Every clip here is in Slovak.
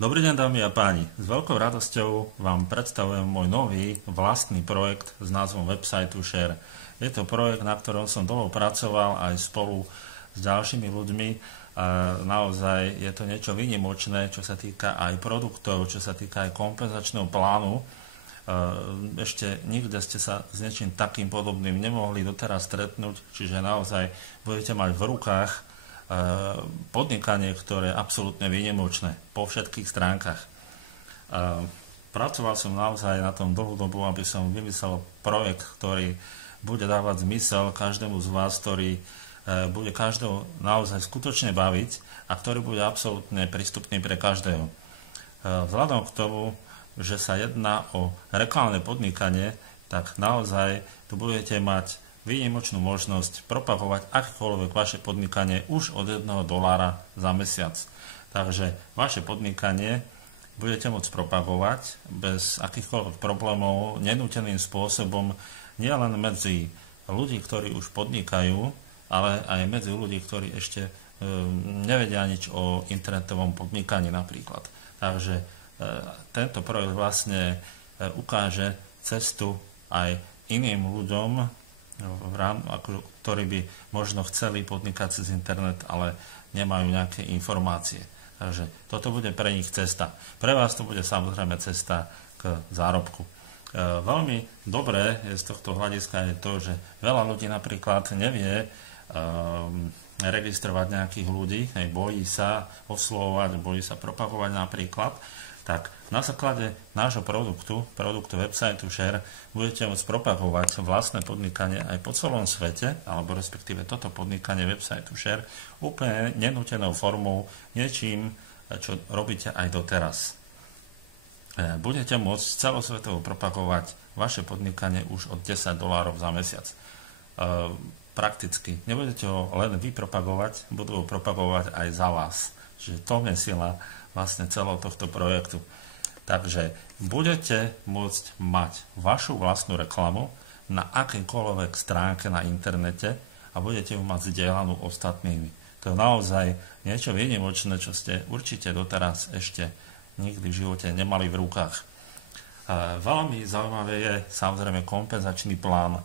Dobrý deň, dámy a páni. S veľkou radosťou vám predstavujem môj nový vlastný projekt s názvom Website to Share. Je to projekt, na ktorom som dlho pracoval aj spolu s ďalšími ľuďmi. A naozaj je to niečo výnimočné, čo sa týka aj produktov, čo sa týka aj kompenzačného plánu. Ešte nikde ste sa s niečím takým podobným nemohli doteraz stretnúť, čiže naozaj budete mať v rukách podnikanie, ktoré je absolútne výnimočné po všetkých stránkach. Pracoval som naozaj na tom dlhú dobu, aby som vymyslel projekt, ktorý bude dávať zmysel každému z vás, ktorý bude každého naozaj skutočne baviť a ktorý bude absolútne prístupný pre každého. Vzhľadom k tomu, že sa jedná o reklamné podnikanie, tak naozaj tu budete mať výnimočnú možnosť propagovať akékoľvek vaše podnikanie už od $1 za mesiac. Takže vaše podnikanie budete môcť propagovať bez akýchkoľvek problémov, nenúteným spôsobom, nielen medzi ľudí, ktorí už podnikajú, ale aj medzi ľudí, ktorí ešte nevedia nič o internetovom podnikaní napríklad. Takže tento projekt vlastne ukáže cestu aj iným ľuďom, ktorí by možno chceli podnikať cez internet, ale nemajú nejaké informácie. Takže toto bude pre nich cesta. Pre vás to bude samozrejme cesta k zárobku. Veľmi dobré je z tohto hľadiska je to, že veľa ľudí napríklad nevie registrovať nejakých ľudí, bojí sa oslovovať, bojí sa propagovať napríklad. Tak na základe nášho produktu Website to Share, budete môcť propagovať vlastné podnikanie aj po celom svete, alebo respektíve toto podnikanie Website to Share, úplne nenútenou formou, niečím, čo robíte aj doteraz. Budete môcť celosvetovo propagovať vaše podnikanie už od $10 za mesiac. Prakticky. Nebudete ho len vy propagovať, budú ho propagovať aj za vás. Čiže to je sila vlastne celého tohto projektu. Takže budete môcť mať vašu vlastnú reklamu na akejkoľvek stránke na internete a budete ju mať zdieľanú ostatnými. To je naozaj niečo výnimočné, čo ste určite doteraz ešte nikdy v živote nemali v rukách. Veľmi zaujímavé je samozrejme kompenzačný plán.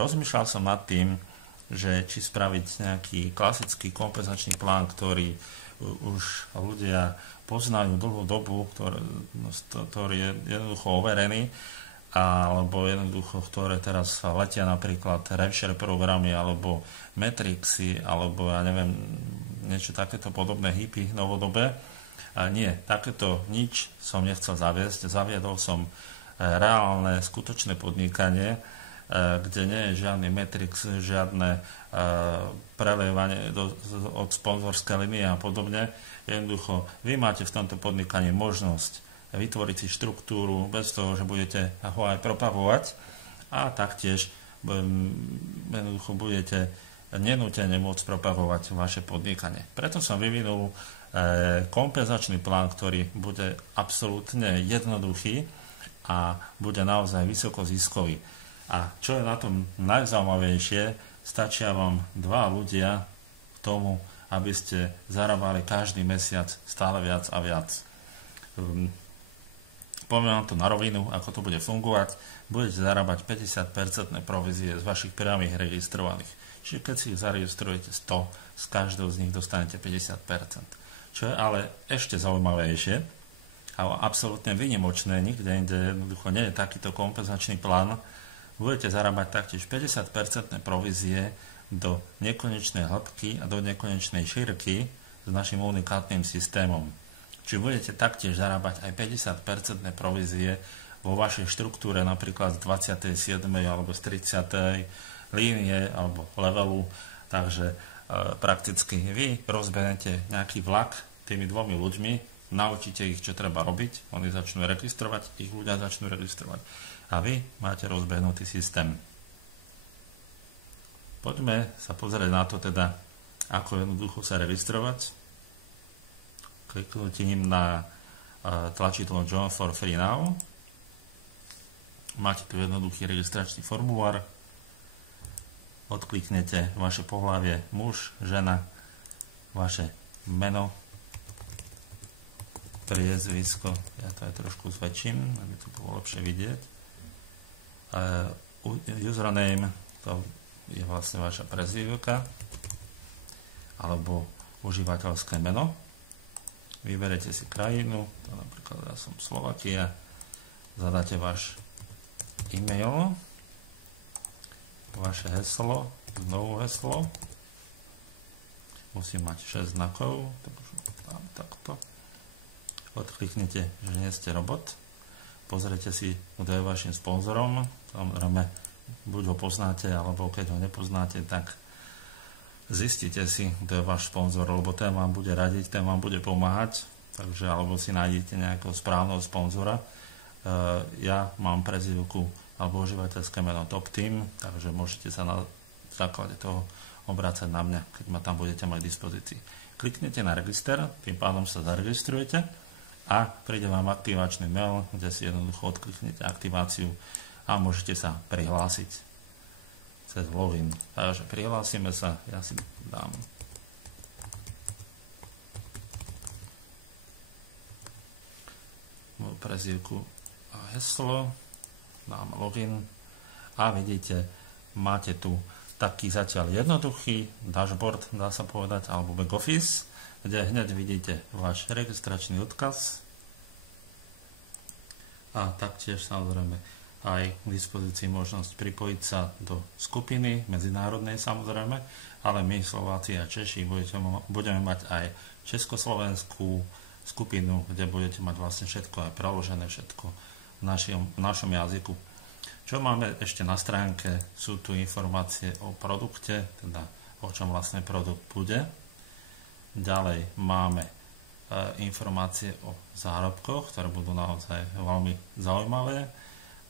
Rozmýšľal som nad tým, že či spraviť nejaký klasický kompenzačný plán, ktorý už ľudia poznajú dlhú dobu, ktorý je jednoducho overený, alebo jednoducho, ktoré teraz letia napríklad RevShare programy, alebo Metrixy, alebo ja neviem, niečo takéto podobné hippie novodobé. Nie, takéto nič som nechcel zaviesť. Zaviedol som reálne, skutočné podnikanie, kde nie je žiadny Matrix, žiadne prelievanie od sponzorskej linie a podobne. Jednoducho, vy máte v tomto podnikaní možnosť vytvoriť si štruktúru bez toho, že budete ho aj propagovať a taktiež jednoducho budete nenútene môcť propagovať vaše podnikanie. Preto som vyvinul kompenzačný plán, ktorý bude absolútne jednoduchý a bude naozaj vysoko ziskový. A čo je na tom najzaujímavejšie, stačia vám 2 ľudia k tomu, aby ste zarábali každý mesiac stále viac a viac. Poviem vám to na rovinu, ako to bude fungovať. Budete zarábať 50% provízie z vašich priamých registrovaných. Čiže keď si ich zaregistrujete 100, z každého z nich dostanete 50%. Čo je ale ešte zaujímavejšie a absolútne výnimočné, nikde inde jednoducho nie je takýto kompenzačný plán, budete zarábať taktiež 50% provízie do nekonečnej hĺbky a do nekonečnej šírky s našim unikátnym systémom. Čiže budete taktiež zarábať aj 50% provízie vo vašej štruktúre, napríklad z 27. alebo z 30. línie alebo levelu. Takže prakticky vy rozbehnete nejaký vlak tými 2 ľuďmi, naučíte ich, čo treba robiť, oni začnú registrovať, ich ľudia začnú registrovať. A vy máte rozbehnutý systém. Poďme sa pozrieť na to teda, ako jednoducho sa registrovať. Kliknutím na tlačidlo Join for Free Now. Máte tu jednoduchý registračný formulár. Odkliknete vaše pohlavie muž, žena, vaše meno, priezvisko, ja to aj trošku zväčším, aby to bolo lepšie vidieť. Username, to je vlastne vaša prezývka, alebo užívateľské meno. Vyberete si krajinu, to napríklad ja som Slovakia, zadáte váš e-mail, vaše heslo, znovu heslo, musí mať 6 znakov, tam takto. Odkliknete, že nie ste robot, pozrite si, kto je vašim sponzorom, samozrejme, buď ho poznáte, alebo keď ho nepoznáte, tak zistite si, kto je váš sponzor, lebo ten vám bude radiť, ten vám bude pomáhať, takže alebo si nájdete nejakého správneho sponzora. Ja mám prezývku alebo užívateľské meno Top Team, takže môžete sa na základe toho obrácať na mňa, keď ma tam budete mať v dispozícii. Kliknete na register, tým pádom sa zaregistrujete a príde vám aktivačný mail, kde si jednoducho odkliknete aktiváciu a môžete sa prihlásiť cez login. Takže prihlásime sa, ja si dám moju prezývku a heslo, dám login a vidíte, máte tu taký zatiaľ jednoduchý dashboard, dá sa povedať, alebo back office, kde hneď vidíte váš registračný odkaz a taktiež samozrejme aj k dispozícii možnosť pripojiť sa do skupiny, medzinárodnej samozrejme, ale my Slováci a Češi budeme mať aj československú skupinu, kde budete mať vlastne všetko aj preložené, všetko v našom jazyku. Čo máme ešte na stránke, sú tu informácie o produkte, teda o čom vlastne produkt bude. Ďalej máme informácie o zárobkoch, ktoré budú naozaj veľmi zaujímavé.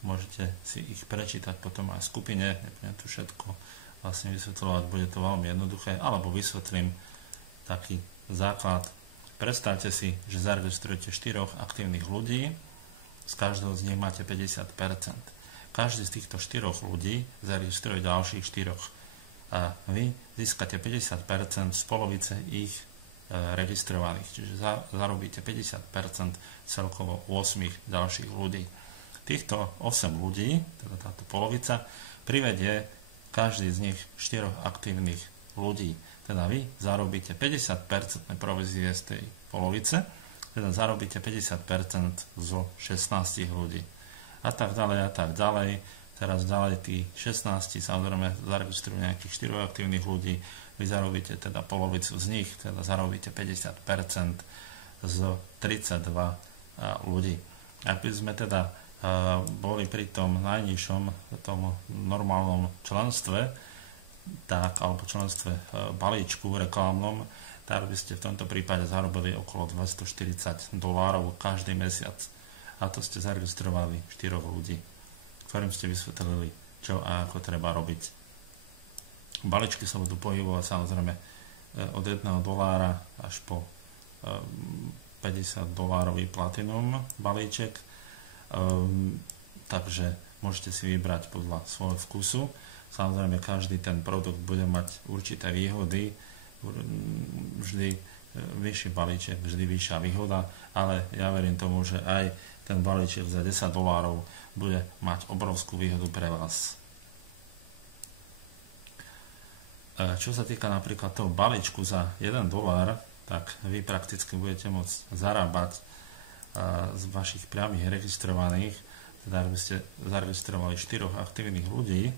Môžete si ich prečítať potom aj v skupine, nebudem tu všetko vlastne vysvetľovať, bude to veľmi jednoduché, alebo vysvetlím taký základ. Predstavte si, že zaregistrujete 4 aktívnych ľudí, z každého z nich máte 50%. Každý z týchto 4 ľudí zaregistruje ďalších 4 a vy získate 50% z polovice ich registrovaných, čiže zarobíte 50% celkovo 8 ďalších ľudí. Týchto 8 ľudí, teda táto polovica, privedie každý z nich 4 aktívnych ľudí. Teda vy zarobíte 50% provízie z tej polovice, teda zarobíte 50% zo 16 ľudí. A tak ďalej, a tak ďalej. Teraz ďalej tí 16 samozrejme zaregistrujú nejakých 4 aktívnych ľudí, vy zarobíte teda polovicu z nich, teda zarobíte 50% z 32 ľudí. Ak by sme teda boli pri tom najnižšom, tom normálnom členstve, tak, alebo členstve balíčku reklamnom, tak by ste v tomto prípade zarobili okolo $240 každý mesiac. A to ste zaregistrovali 4 ľudí, ktorým ste vysvetlili, čo a ako treba robiť. Balíčky sa budú pohybovať samozrejme od $1 až po $50 platinum balíček. Takže môžete si vybrať podľa svojho vkusu. Samozrejme, každý ten produkt bude mať určité výhody, vždy vyšší balíček, vždy vyššia výhoda, ale ja verím tomu, že aj ten balíček za $10 bude mať obrovskú výhodu pre vás. Čo sa týka napríklad toho balíčku za $1, tak vy prakticky budete môcť zarábať z vašich priamých registrovaných, teda ak by ste zaregistrovali 4 aktívnych ľudí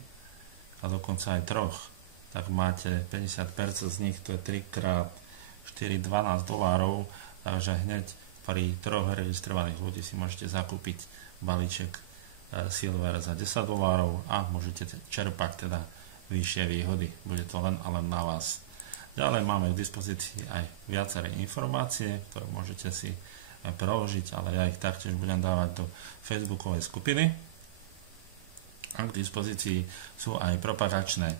a dokonca aj 3, tak máte 50% z nich, to je 3 krát 4, $12, takže hneď pri 3 registrovaných ľudí si môžete zakúpiť balíček Silver za $10 a môžete čerpať teda vyššie výhody. Bude to len a len na vás. Ďalej máme k dispozícii aj viaceré informácie, ktoré môžete si preložiť, ale ja ich taktiež budem dávať do facebookovej skupiny. A k dispozícii sú aj propagačné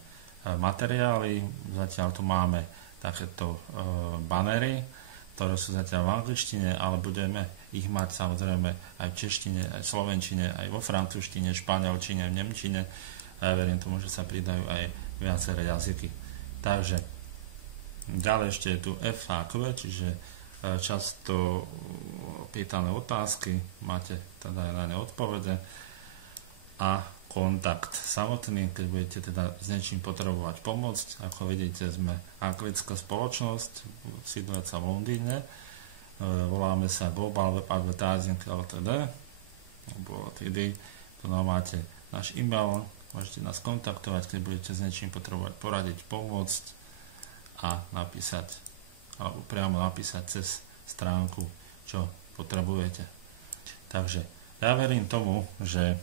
materiály. Zatiaľ tu máme takéto banery, ktoré sú zatiaľ v angličtine, ale budeme ich mať samozrejme aj v češtine, aj v slovenčine, aj vo francúzštine, španielčine, v nemčine a ja verím tomu, že sa pridajú aj viaceré jazyky. Takže ďalej ešte je tu FAQ, čiže často pýtané otázky, máte teda aj na ne odpovede a kontakt samotný, keď budete teda s niečím potrebovať pomôcť. Ako vidíte, sme anglická spoločnosť, sídliaca v Londýne. Voláme sa Global Web Advertising Ltd. Tu máte náš e-mail, môžete nás kontaktovať, keď budete s niečím potrebovať poradiť, pomôcť a napísať, alebo priamo napísať cez stránku, čo potrebujete. Takže ja verím tomu, že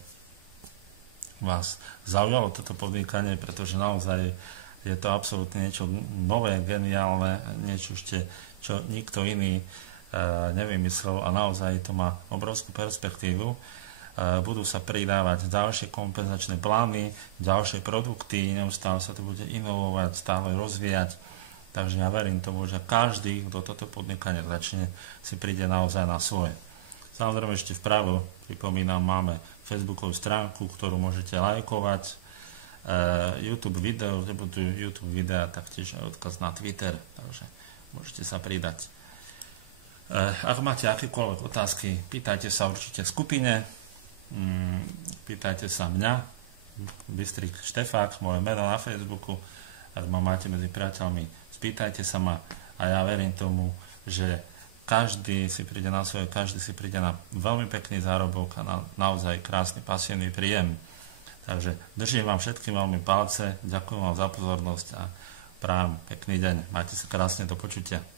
vás zaujalo toto podnikanie, pretože naozaj je to absolútne niečo nové, geniálne, niečo ešte, čo nikto iný nevymyslel a naozaj to má obrovskú perspektívu. Budú sa pridávať ďalšie kompenzačné plány, ďalšie produkty, neustále sa to bude inovovať, stále rozvíjať. Takže ja verím tomu, že každý, kto toto podnikanie začne, si príde naozaj na svoje. Samozrejme ešte vpravo, pripomínam, máme Facebookovú stránku, ktorú môžete lajkovať, YouTube video, kde budú YouTube videa, taktiež aj odkaz na Twitter, takže môžete sa pridať. Ak máte akékoľvek otázky, pýtajte sa určite v skupine, pýtajte sa mňa, Bystrik Štefák, moje meno na Facebooku, ak ma máte medzi priateľmi, spýtajte sa ma a ja verím tomu, že každý si príde na svoje, každý si príde na veľmi pekný zárobok a na naozaj krásny pasívny príjem. Takže držím vám všetkým veľmi palce, ďakujem vám za pozornosť a prajem pekný deň. Majte sa krásne, do počutia.